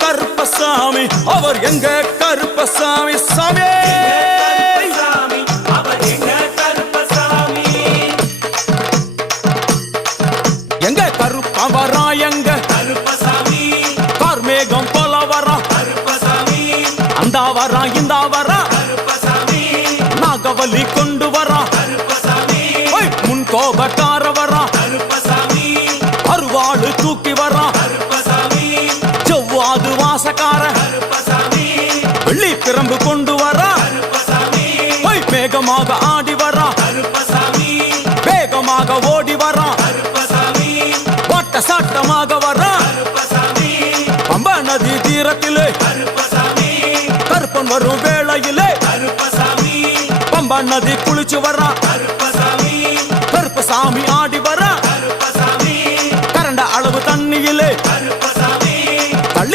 கருப்பசாமி அவர் எங்க கருப்பசாமி சாமி எங்க கருப்பா வரா எங்க கருப்பசாமி கார்மேகம் போல வரா கருப்பசாமி அந்த வரா இந்த வரா கருப்பசாமி நாகவலி கொண்டு வரா கருப்பசாமி முன் கோபக்கார வரா கருப்பசாமி அருவாடு தூக்கி வரா கருப்பசாமி செவ்வாது வாசக்கார கருப்பசாமி வெள்ளி பிரம்பு கொண்டு வரா கருப்பசாமி வேகமாக ஆடி வரா கருப்பசாமி வேகமாக ஓடி வரா கருப்பசாமி வாட்ட சாட்டமாக வரா கருப்பசாமி பம்பா நதி தீரத்திலே கருப்பசாமி கருப்பன் வரும் வேளையிலே கருப்பசாமி பம்பா நதி குளிச்சு வரா கருப்பசாமி கருப்பசாமி ஆடி வரா